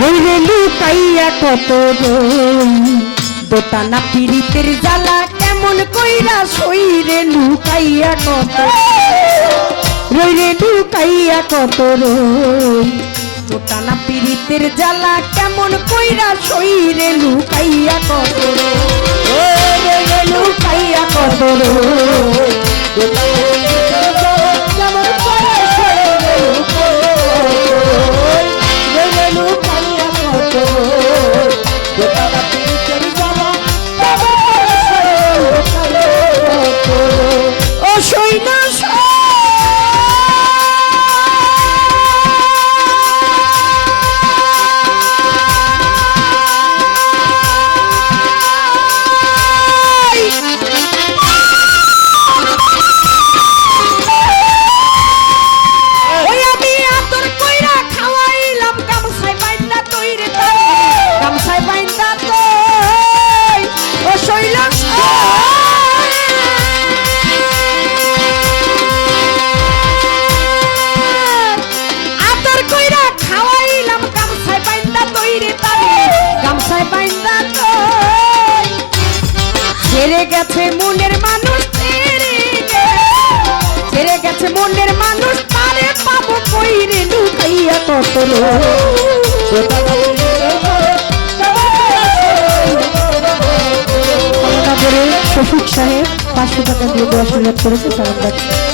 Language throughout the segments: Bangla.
রইরে লুকাইয়া কত দোতানা পীড়িতের জ্বালা কেমন কইরা সইরে লুকাইয়া কত রইরে লুকাইয়া কত রই দোতানা পীড়িতের জ্বালা কেমন কইরা সইরে লুকাইয়া কত রই লুকাইয়া কত রই বাইন্দা ছেড়ে গেছে মনের মানুষ ছেড়ে গেছে মনের মানুষ তারে পাবো কইরে লুকাইয়া কত শফিক সাহেব পাঁচশো টাকা দিয়ে দশ হাজার করেছে সালাম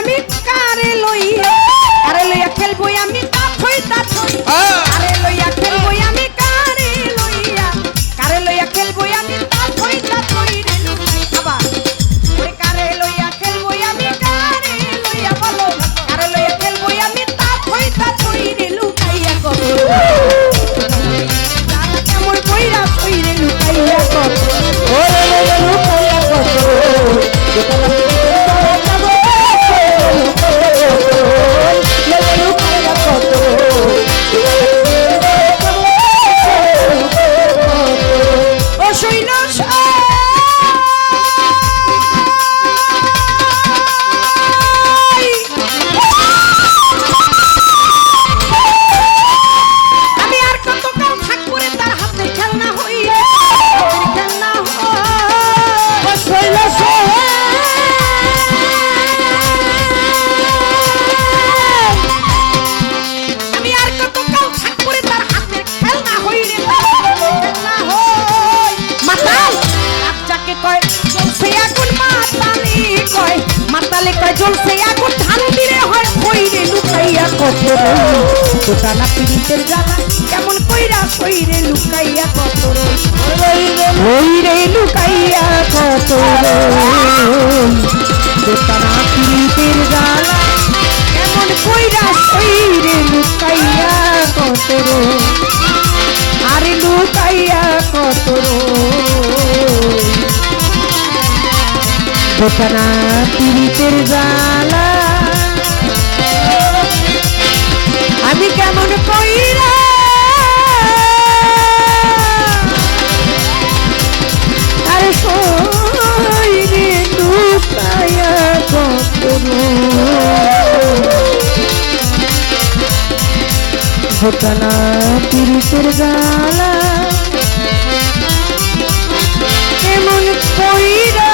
মাতালকে কয় জ্বলছে এখন মাতালি কয়। কয় হয় লুকাইয়া কত কেমন কইরা কইরে লুকাইয়া কত লুকাইয়া কত কেমন কইরা লুকাইয়া কত আরে লুকাইয়া গোটানা পীড়িতের জ্বালা। আমি কেমন আর সইরে পীড়িতের জ্বালা। কেমন লুকাইয়া